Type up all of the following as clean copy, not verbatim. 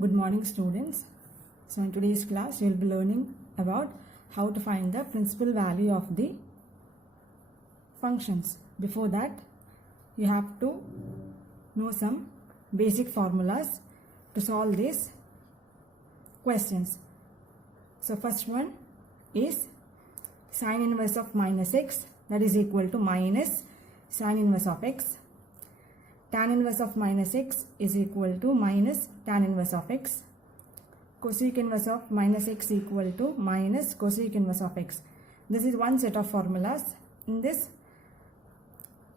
Good morning, students. So in today's class we will be learning about how to find the principal value of the functions. Before that, you have to know some basic formulas to solve these questions. So first one is sine inverse of minus x, that is equal to minus sine inverse of x. Tan inverse of minus x is equal to minus tan inverse of x. Cosec inverse of minus x equal to minus cosec inverse of x. This is one set of formulas. In this,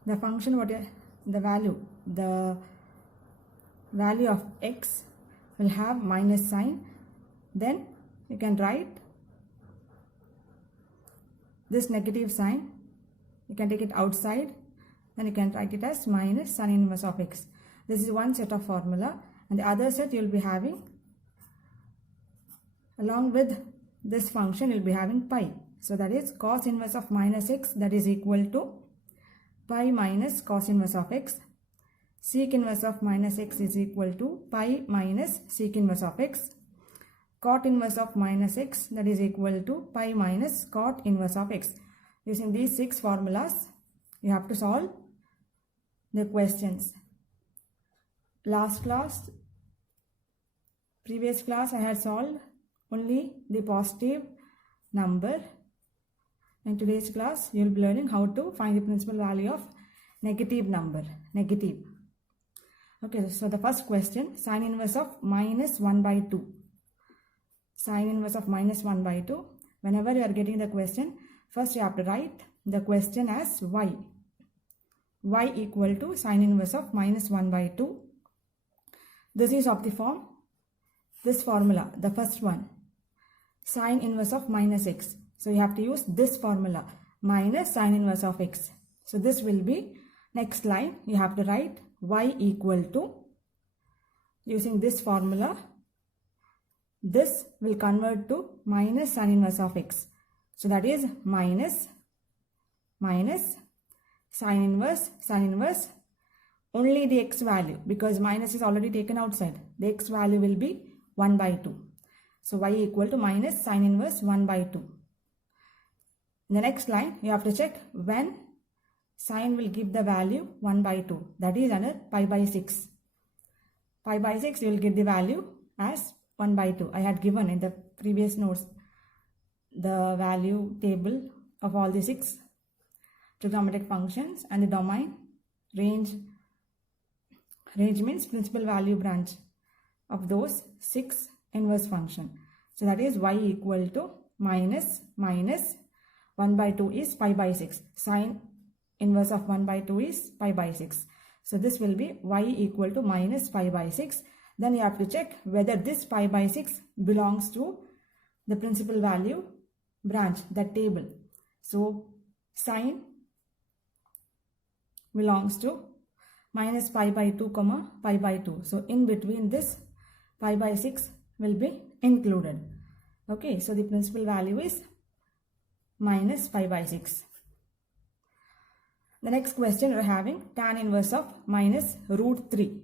the function, the value of x will have minus sign. Then you can write this negative sign. You can take it outside. Then you can write it as minus sin inverse of x. This is one set of formula, and the other set you will be having, along with this function you will be having pi. So that is cos inverse of minus x, that is equal to pi minus cos inverse of x. Sec inverse of minus x is equal to pi minus sec inverse of x. Cot inverse of minus x, that is equal to pi minus cot inverse of x. Using these 6 formulas, you have to solve the questions. Previous class I had solved only the positive number. In today's class you will be learning how to find the principal value of negative number. Okay, so the first question, sine inverse of minus 1 by 2. Sine inverse of minus 1 by 2. Whenever you are getting the question, first you have to write the question as y. Y equal to sine inverse of minus 1 by 2. This is of the form, this formula, the first one, sine inverse of minus x. So you have to use this formula, minus sine inverse of x. So this will be, next line, you have to write y equal to, using this formula, this will convert to minus sine inverse of x. So that is minus sine inverse, only the x value, because minus is already taken outside. The x value will be 1 by 2. So y equal to minus sine inverse 1 by 2. In the next line, you have to check when sine will give the value 1 by 2. That is under pi by 6. Pi by 6 you will get the value as 1 by 2. I had given in the previous notes the value table of all the 6 trigonometric functions, and the domain. Range means principal value branch of those 6 inverse function. So that is y equal to minus 1 by 2 is pi by 6. Sine inverse of 1 by 2 is pi by 6. So this will be y equal to minus pi by 6. Then you have to check whether this pi by 6 belongs to the principal value branch, that table. So sine belongs to minus pi by 2 comma pi by 2. So in between this pi by 6 will be included. Okay, so the principal value is minus pi by 6. The next question we are having tan inverse of minus root 3.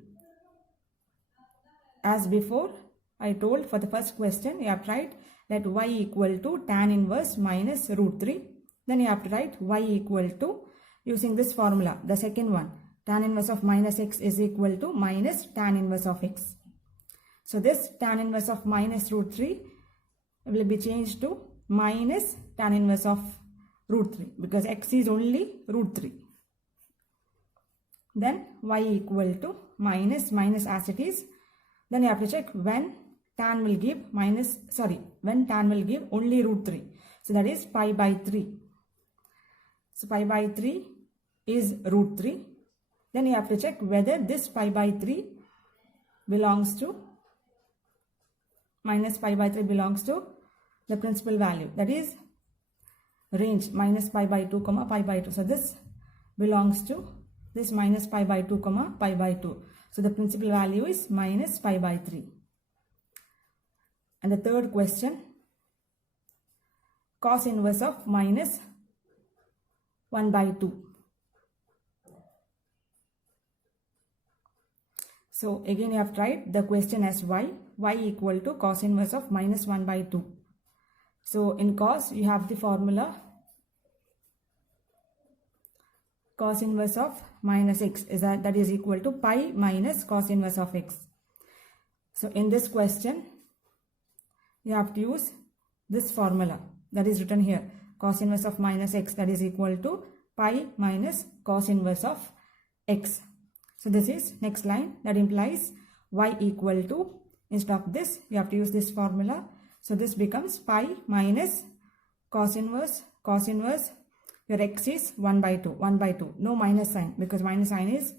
As before, I told for the first question, you have to write that y equal to tan inverse minus root 3. Then you have to write y equal to, using this formula, the second one, tan inverse of minus x is equal to minus tan inverse of x. So this tan inverse of minus root 3 will be changed to minus tan inverse of root 3, because x is only root 3. Then y equal to minus as it is. Then you have to check when tan will give only root 3. So that is pi by 3. So pi by 3 is root 3. Then you have to check whether this pi by 3 belongs to, minus pi by 3 belongs to the principal value, that is range minus pi by 2 comma pi by 2. So this belongs to this minus pi by 2 comma pi by 2. So the principal value is minus pi by 3. And the third question, cos inverse of minus 1 by 2. So again you have to write the question as y equal to cos inverse of minus 1 by 2. So in cos you have the formula cos inverse of minus x is that is equal to pi minus cos inverse of x. So in this question you have to use this formula that is written here, cos inverse of minus x, that is equal to pi minus cos inverse of x. So this is next line, that implies y equal to, instead of this you have to use this formula. So this becomes pi minus cos inverse, your x is 1 by 2, no minus sign because minus sign is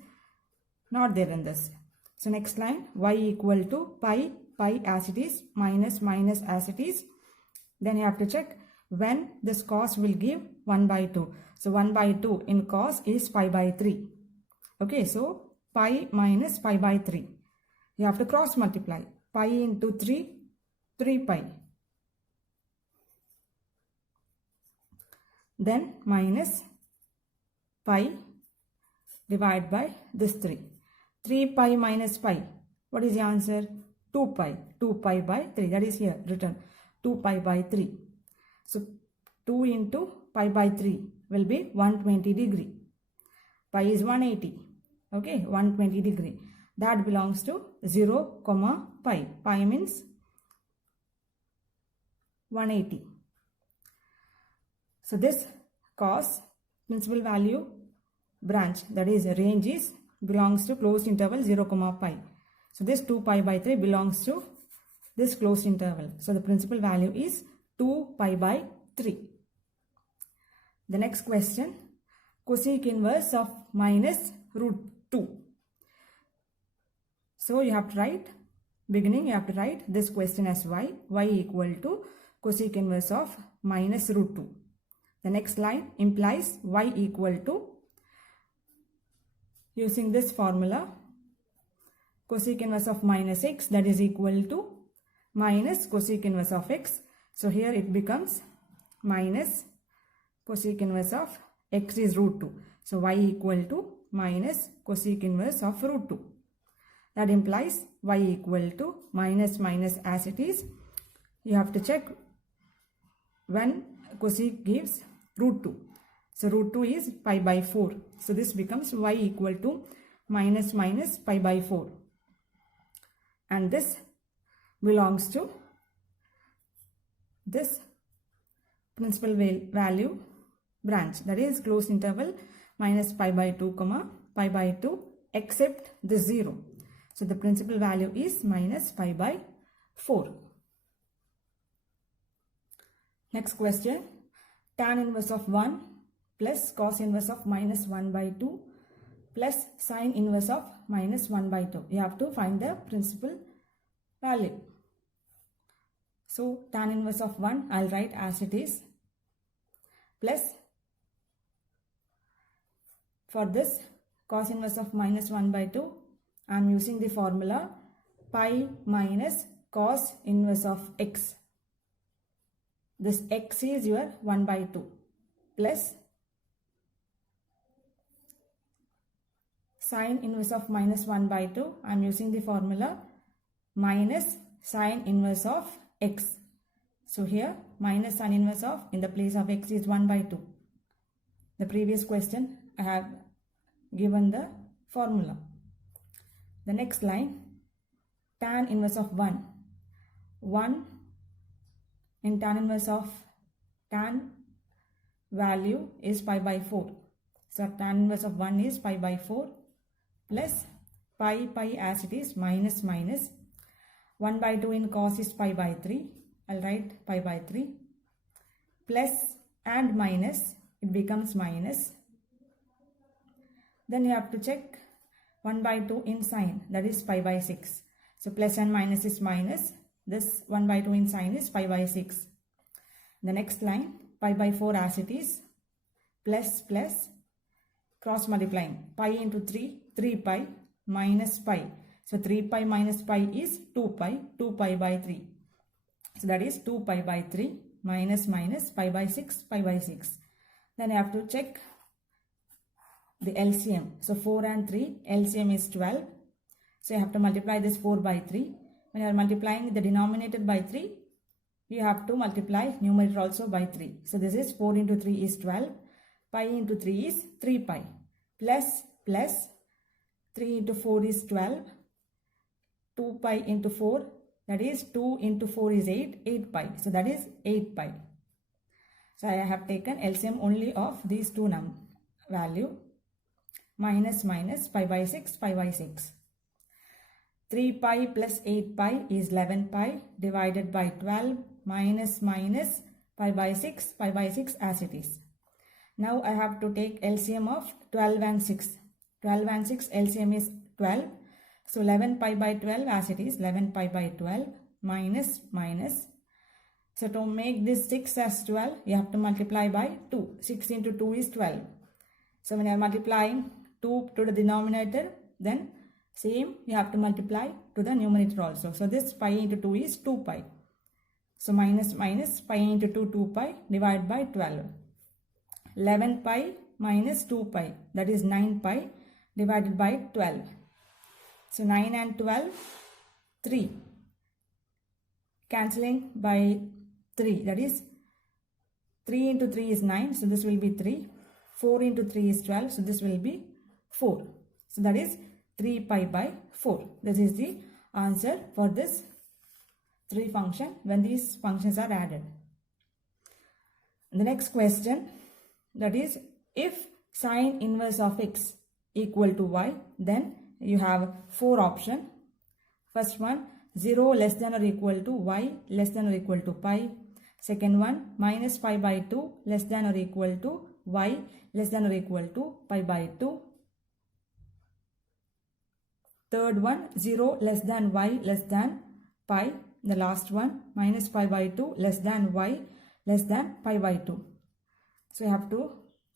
not there in this. So next line, y equal to pi as it is, minus as it is. Then you have to check when this cos will give 1 by 2. So 1 by 2 in cos is pi by 3. Okay, so pi minus pi by 3. You have to cross multiply. Pi into 3 pi. Then minus pi divided by this 3. 3 pi minus pi. What is the answer? 2 pi. 2 pi by 3. That is here written. 2 pi by 3. So 2 into pi by 3 will be 120 degree. Pi is 180. Okay, 120 degree. That belongs to 0, pi. Pi means 180. So this cos principal value branch, that is range, is belongs to closed interval 0, pi. So this 2 pi by 3 belongs to this closed interval. So the principal value is 2 pi by 3. The next question, cosec inverse of minus root 2. So you have to write, beginning you have to write this question as y equal to cosec inverse of minus root 2. The next line implies y equal to, using this formula, cosec inverse of minus x, that is equal to minus cosec inverse of x. So here it becomes minus cosec inverse of x is root 2. So y equal to minus cosec inverse of root 2. That implies y equal to minus as it is. You have to check when cosec gives root 2. So root 2 is pi by 4. So this becomes y equal to minus pi by 4. And this belongs to this principal value branch, that is closed interval minus pi by 2, pi by 2, except this 0. So the principal value is minus pi by 4. Next question, tan inverse of 1 plus cos inverse of minus 1 by 2 plus sin inverse of minus 1 by 2. You have to find the principal value. So tan inverse of 1 I'll write as it is, plus for this cos inverse of minus 1 by 2 I'm using the formula pi minus cos inverse of x. This x is your 1 by 2 plus sin inverse of minus 1 by 2. I am using the formula minus sin inverse of x. So here minus sin inverse of, in the place of x, is 1 by 2. The previous question I have given the formula. The next line, tan inverse of 1. 1 in tan inverse of tan value is pi by 4. So tan inverse of 1 is pi by 4 plus pi as it is, minus 1 by 2 in cos is pi by 3. I'll write pi by 3 plus and minus, it becomes minus. Then you have to check 1 by 2 in sine, that is pi by 6. So plus and minus is minus. This 1 by 2 in sine is pi by 6. The next line, pi by 4 as it is, plus cross multiplying, pi into 3 pi minus pi. So 3 pi minus pi is 2 pi by 3. So that is 2 pi by 3 minus pi by 6. Then I have to check the LCM. So 4 and 3, LCM is 12. So you have to multiply this 4 by 3. When you are multiplying the denominator by 3, you have to multiply numerator also by 3. So this is 4 into 3 is 12. Pi into 3 is 3 pi. Plus 3 into 4 is 12. 2 pi into 4, that is 2 into 4 is 8 pi. So that is 8 pi. So I have taken LCM only of these two value. Minus pi by 6, pi by 6. 3 pi plus 8 pi is 11 pi divided by 12 minus pi by 6 as it is. Now I have to take LCM of 12 and 6. 12 and 6 LCM is 12. So 11 pi by 12 as it is, 11 pi by 12 minus. So to make this 6 as 12, you have to multiply by 2. 6 into 2 is 12. So when you are multiplying 2 to the denominator, then same you have to multiply to the numerator also. So this pi into 2 is 2 pi. So minus pi into 2 pi divided by 12. 11 pi minus 2 pi, that is 9 pi divided by 12. So 9 and 12, 3. Cancelling by 3, that is 3 into 3 is 9, so this will be 3. 4 into 3 is 12, so this will be 4. So that is 3 pi by 4. This is the answer for this 3 function when these functions are added. The next question, that is, if sine inverse of x equal to y, then you have 4 options. First one, 0 less than or equal to y less than or equal to pi. Second one, minus pi by 2 less than or equal to y less than or equal to pi by 2. Third one, 0 less than y less than pi. The last one, minus pi by 2 less than y less than pi by 2. So you have to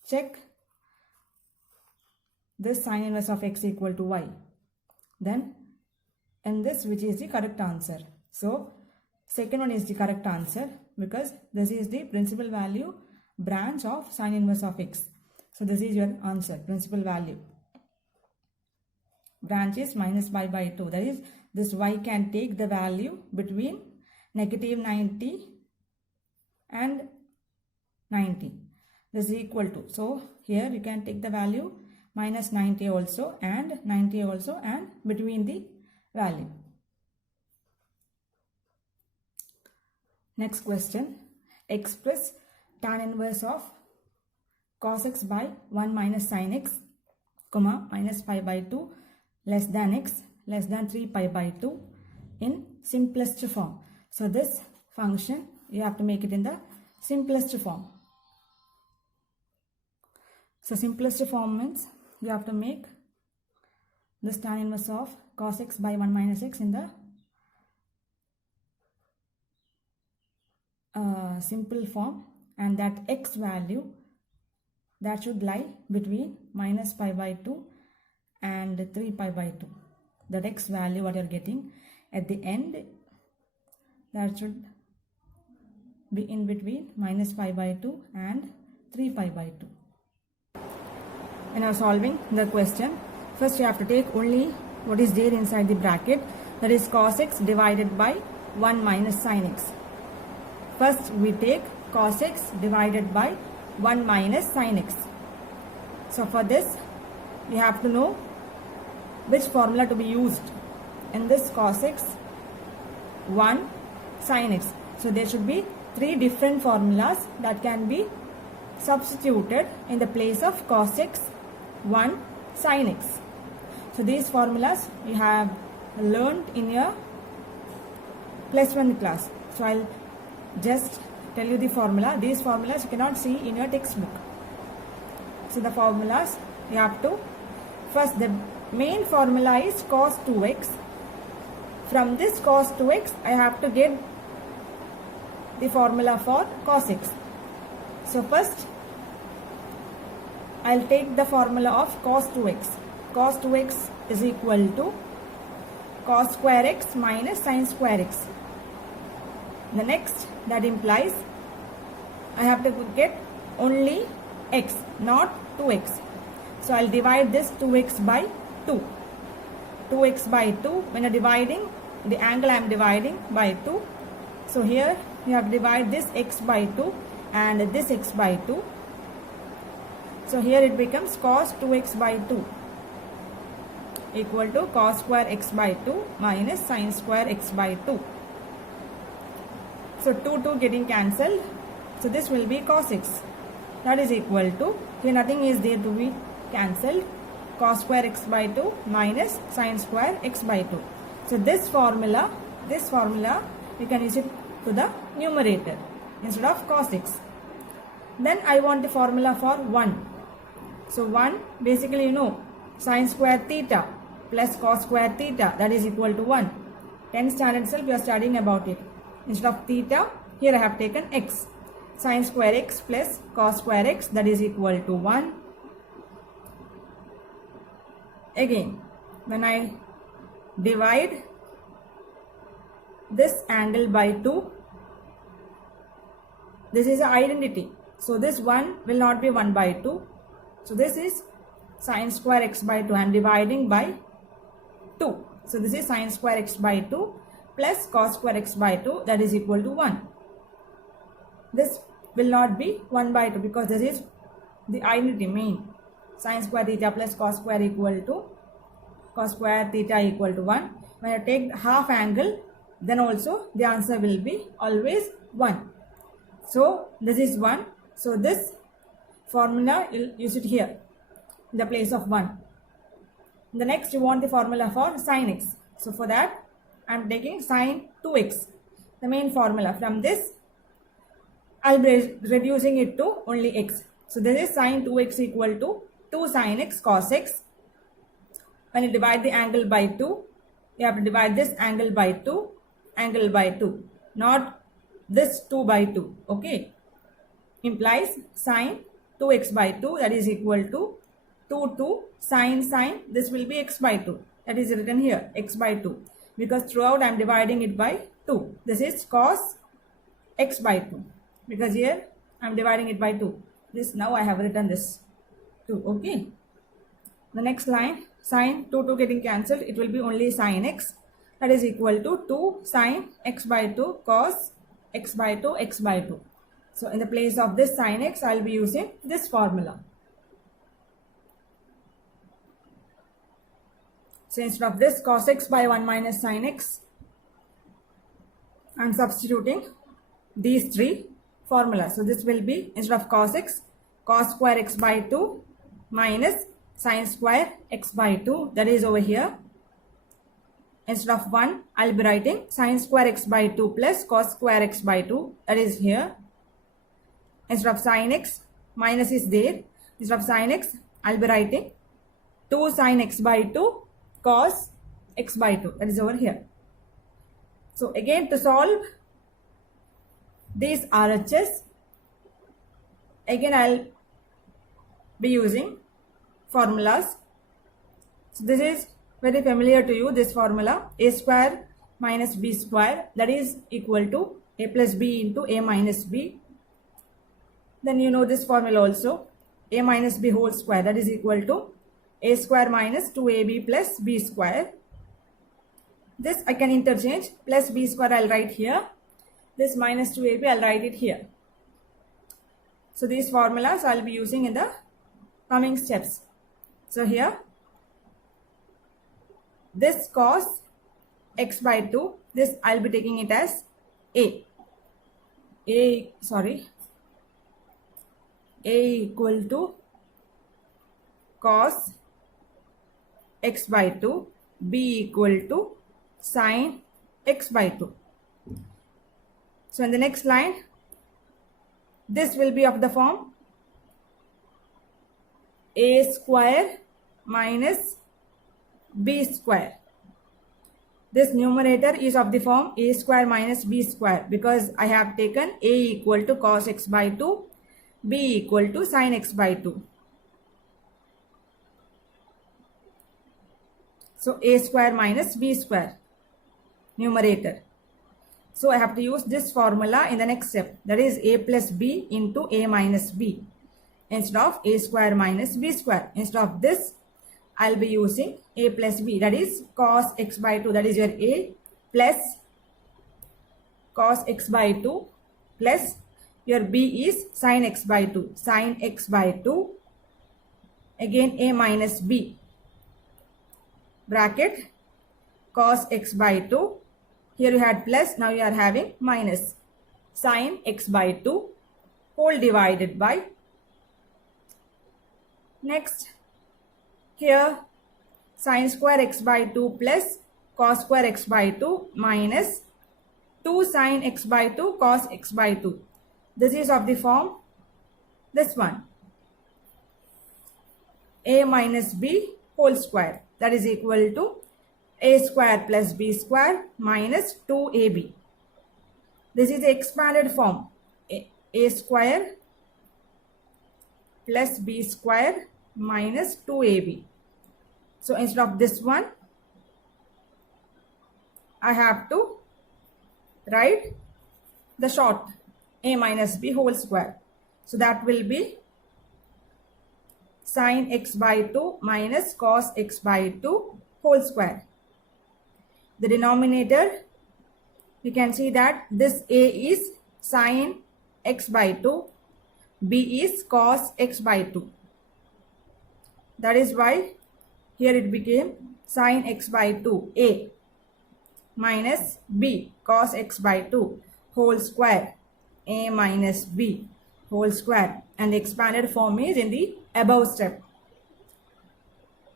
check this sine inverse of x equal to y. Then in this, which is the correct answer? So second one is the correct answer because this is the principal value branch of sine inverse of x. So this is your answer, principal value. Branch is minus pi by 2. That is, this y can take the value between negative 90 and 90. This is equal to. So here you can take the value minus 90 also and 90 also and between the value. Next question. Express tan inverse of cos x by 1 minus sin x, comma, minus pi by 2 less than x less than 3 pi by 2 in simplest form. So this function you have to make it in the simplest form. So simplest form means you have to make this tan inverse of cos x by 1 minus x in the simple form, and that x value that should lie between minus pi by 2 and 3 pi by 2. That x value what you are getting at the end, that should be in between minus pi by 2 and 3 pi by 2. When you are solving the question, first you have to take only what is there inside the bracket, that is cos x divided by 1 minus sin x. First we take cos x divided by 1 minus sin x. So for this we have to know which formula to be used in this cos x 1 sin x. So there should be 3 different formulas that can be substituted in the place of cos x 1 sin x. So these formulas you have learned in your +1 class. So I'll just tell you the formula. These formulas you cannot see in your textbook. So the formulas you have to, first the main formula is cos 2x. From this cos 2x I have to get the formula for cos x. So first I'll take the formula of cos 2x. Cos 2x is equal to cos square x minus sin square x. The next, that implies I have to get only x, not 2x. So I'll divide this 2x by 2. 2x by 2. When you're dividing, the angle I am dividing by 2. So here you have to divide this x by 2 and this x by 2. So here it becomes cos 2x by 2 equal to cos square x by 2 minus sin square x by 2. So 2 getting cancelled. So this will be cos x. That is equal to, here nothing is there to be cancelled, cos square x by 2 minus sin square x by 2. So this formula we can use it to the numerator instead of cos x. Then I want the formula for 1. So 1, basically you know, sin square theta plus cos square theta, that is equal to 1. 10th standard itself we are studying about it. Instead of theta, here I have taken x. Sin square x plus cos square x, that is equal to 1. Again, when I divide this angle by 2, this is an identity. So this 1 will not be 1 by 2. So this is sin square x by 2. I am dividing by 2. So this is sin square x by 2 plus cos square x by 2, that is equal to 1. This will not be 1 by 2 because this is the identity main. Sin square theta plus cos square equal to cos square theta equal to 1. When I take half angle, then also the answer will be always 1. So this is 1. So this formula, you'll use it here in the place of 1. The next you want the formula for sin x. So for that I am taking sin 2x, the main formula. From this I will be reducing it to only x. So this is sin 2x equal to 2 sin x cos x. When you divide the angle by 2, you have to divide this angle by 2, angle by 2, not this 2 by 2. Okay, implies sin 2x by 2, that is equal to 2 sin, this will be x by 2, that is written here, x by 2, because throughout I am dividing it by 2. This is cos x by 2, because here I am dividing it by 2. This now I have written this 2. Okay, the next line, sin 2 getting cancelled, it will be only sin x, that is equal to 2 sin x by 2 cos x by 2 x by 2. So in the place of this sin x, I will be using this formula. So instead of this cos x by 1 minus sin x, I am substituting these three formulas. So this will be, instead of cos x, cos square x by 2 minus sin square x by 2, that is over here. Instead of 1, I will be writing sin square x by 2 plus cos square x by 2, that is here. Instead of sin x, minus is there. Instead of sin x, I will be writing 2 sin x by 2 cos x by 2, that is over here. So again, to solve these RHS, again I will be using formulas. So this is very familiar to you, this formula, a square minus b square, that is equal to a plus b into a minus b. Then you know this formula also, a minus b whole square, that is equal to a square minus 2ab plus b square. This I can interchange, plus b square I will write here, this minus 2ab I will write it here. So these formulas I will be using in the coming steps. So here, this cos x by 2, this I will be taking it as a equal to cos x by 2, b equal to sin x by 2. So in the next line, this will be of the form a square minus b square. This numerator is of the form a square minus b square because I have taken a equal to cos x by 2, b equal to sin x by 2. So a square minus b square numerator. So I have to use this formula in the next step, that is a plus b into a minus b instead of a square minus b square. Instead of this, I'll be using a plus b, that is cos x by 2, that is your a, plus cos x by 2, plus your b is sin x by 2, sin x by 2, again a minus b, bracket cos x by 2, here you had plus, now you are having minus sin x by 2 whole divided by, next here sin square x by 2 plus cos square x by 2 minus 2 sin x by 2 cos x by 2. This is of the form, this one, a minus b whole square, that is equal to a square plus b square minus 2ab. This is the expanded form, a square plus b square minus 2ab. So instead of this one, I have to write the short a minus b whole square. So that will be sin x by 2 minus cos x by 2 whole square. The denominator, you can see that this a is sin x by 2, b is cos x by 2. That is why here it became sin x by 2 a minus b cos x by 2 whole square, a minus b whole square, and the expanded form is in the above step.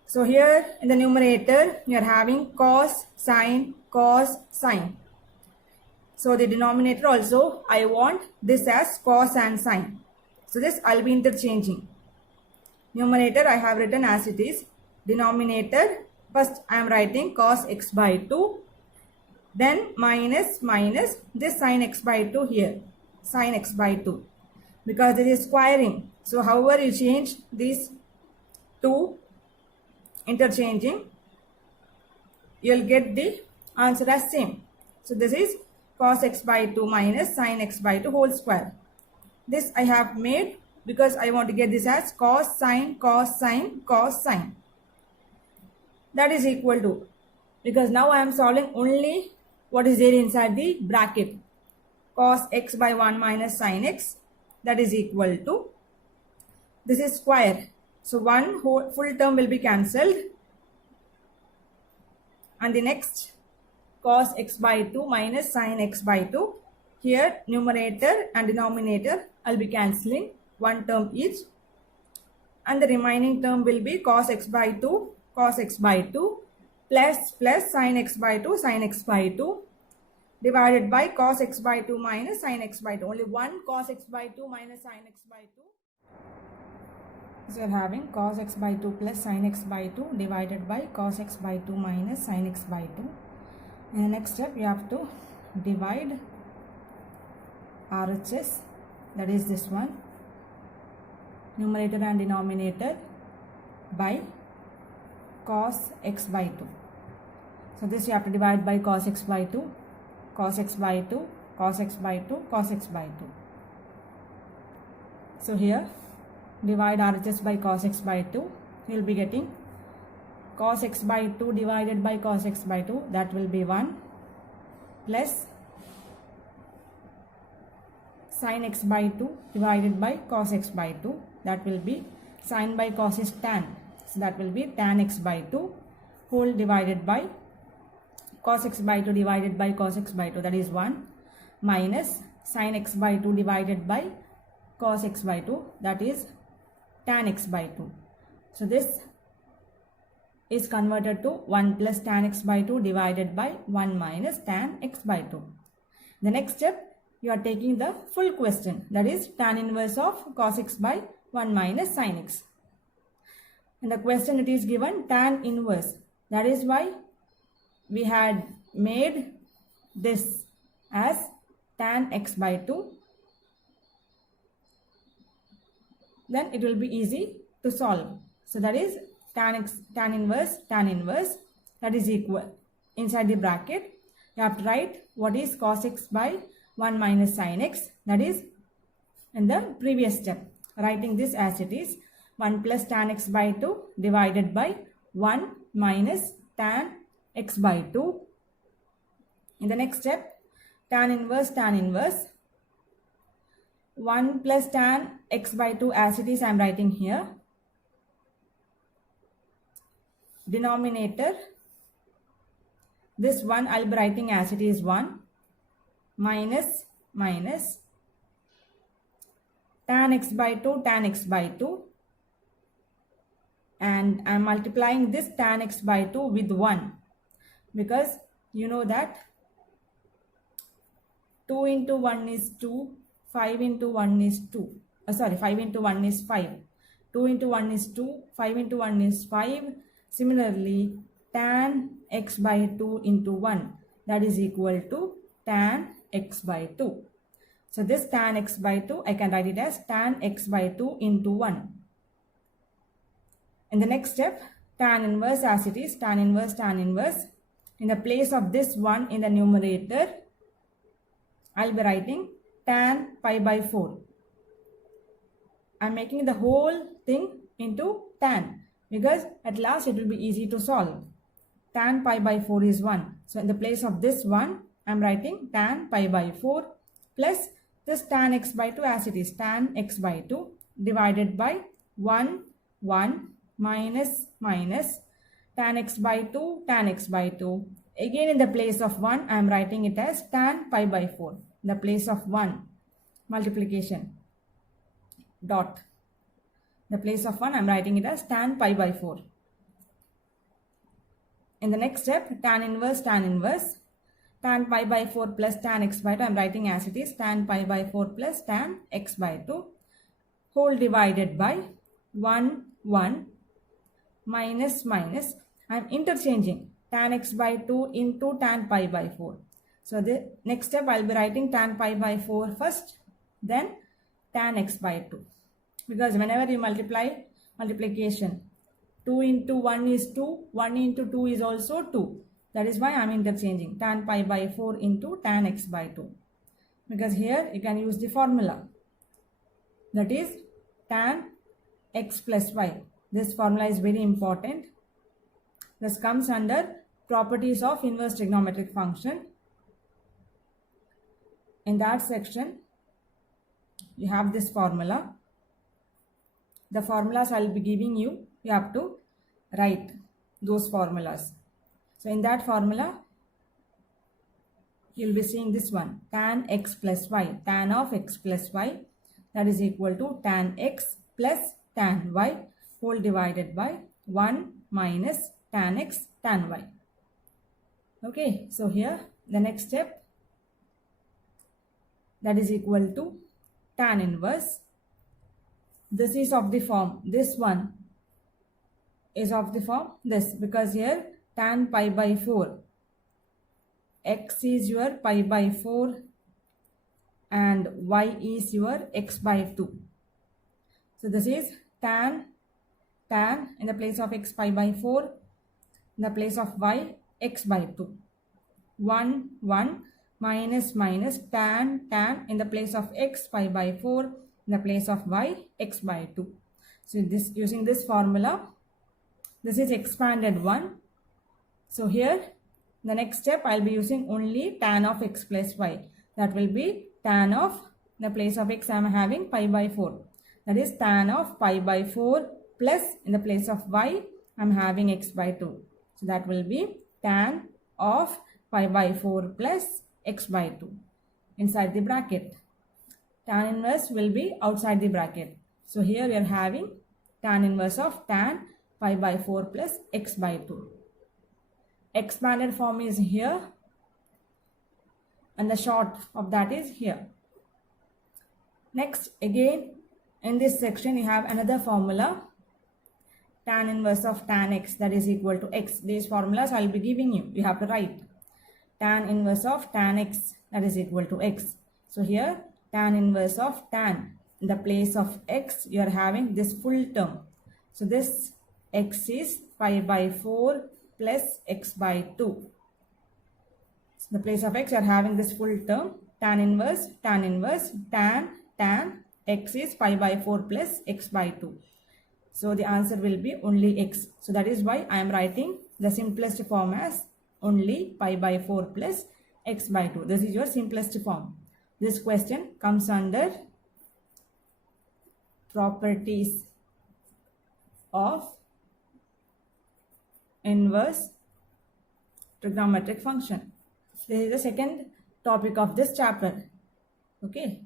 So here in the numerator you are having cos, sin, cos, sin. So the denominator also I want this as cos and sin. So this I'll be interchanging. Numerator I have written as it is. Denominator, first I am writing cos x by 2. Then minus this sin x by 2 here. Sin x by 2. Because this is squaring. So however you change these two interchanging, you'll get the answer as same. So this is cos x by 2 minus sin x by 2 whole square. This I have made because I want to get this as cos sin cos sin cos sin. That is equal to, because now I am solving only what is there inside the bracket, cos x by 1 minus sin x, that is equal to, this is square. So one whole full term will be cancelled, and the next cos x by 2 minus sin x by 2, here numerator and denominator I'll be cancelling one term each, and the remaining term will be cos x by 2 plus sin x by 2 divided by cos x by 2 minus sin x by 2. Only one cos x by 2 minus sin x by 2. So you are having cos x by 2 plus sin x by 2 divided by cos x by 2 minus sin x by 2. In the next step you have to divide RHS, that is this one, numerator and denominator, by cos x by 2. So this you have to divide by cos x by 2, cos x by 2, cos x by 2, cos x by 2. So here divide RHS by cos x by 2, you will be getting cos x by 2 divided by cos x by 2, that will be 1, plus sin x by 2 divided by cos x by 2, that will be, sin by cos is tan, so that will be tan x by 2 whole divided by cos x by 2 divided by cos x by 2, that is 1, minus sin x by 2 divided by cos x by 2, that is tan x by 2. So this is converted to 1 plus tan x by 2 divided by 1 minus tan x by 2. The next step, you are taking the full question, that is tan inverse of cos x by 1 minus sin x. In the question it is given tan inverse, that is why we had made this as tan x by 2. Then it will be easy to solve. So that is tan inverse, that is equal. Inside the bracket, you have to write what is cos x by 1 minus sin x, that is in the previous step. Writing this as it is, 1 plus tan x by 2 divided by 1 minus tan x by 2. In the next step, tan inverse 1 plus tan x by 2 as it is I am writing here. Denominator, this 1 I will be writing as it is 1 minus tan x by 2 and I am multiplying this tan x by 2 with 1 because you know that 2 into 1 is 2, 5 into 1 is 2. 5 into 1 is 5. 2 into 1 is 2, 5 into 1 is 5. Similarly, tan x by 2 into 1, that is equal to tan x by 2. So this tan x by 2, I can write it as tan x by 2 into 1. In the next step, tan inverse as it is, tan inverse. In the place of this 1 in the numerator, I will be writing tan pi by 4. I am making the whole thing into tan because at last it will be easy to solve. Tan pi by 4 is 1. So in the place of this 1, I am writing tan pi by 4 plus this tan x by 2 as it is, tan x by 2 divided by 1 minus tan x by 2. Again in the place of 1, I am writing it as tan pi by 4. In the place of 1, multiplication, dot. In the place of 1, I am writing it as tan pi by 4. In the next step, tan inverse. Tan pi by 4 plus tan x by 2, I am writing as it is, tan pi by 4 plus tan x by 2 whole divided by 1 minus. I am interchanging tan x by 2 into tan pi by 4. So the next step I will be writing tan pi by 4 first, then tan x by 2. Because whenever you multiplication, 2 into 1 is 2, 1 into 2 is also 2. That is why I am interchanging tan pi by 4 into tan x by 2. Because here you can use the formula. That is tan x plus y. This formula is very important. This comes under properties of inverse trigonometric function. In that section, you have this formula. The formulas I will be giving you, you have to write those formulas. So in that formula, you will be seeing this one, tan x plus y, tan of x plus y, that is equal to tan x plus tan y whole divided by 1 minus tan x tan y. Okay, so here the next step, that is equal to tan inverse. This is of the form, this one is of the form this, because here tan pi by 4, x is your pi by 4 and y is your x by 2. So this is tan in the place of x pi by 4, in the place of y x by 2. 1 minus tan in the place of x pi by 4, in the place of y x by 2. So this, using this formula, this is expanded one. So here the next step I will be using only tan of x plus y. That will be tan of, in the place of x I am having pi by 4. That is tan of pi by 4 plus in the place of y I am having x by 2. So that will be tan of pi by 4 plus x by 2 inside the bracket. Tan inverse will be outside the bracket. So here we are having tan inverse of tan pi by 4 plus x by 2. Expanded form is here and the short of that is here. Next, again in this section you have another formula, tan inverse of tan x, that is equal to x. These formulas I will be giving you. You have to write tan inverse of tan x, that is equal to x. So here tan inverse of tan, in the place of x you are having this full term. So this x is pi by 4 plus x by 2. So in the place of x you are having this full term, tan inverse tan x is pi by 4 plus x by 2. So the answer will be only x. So that is why I am writing the simplest form as only pi by 4 plus x by 2. This is your simplest form. This question comes under properties of inverse trigonometric function. This is the second topic of this chapter. Okay.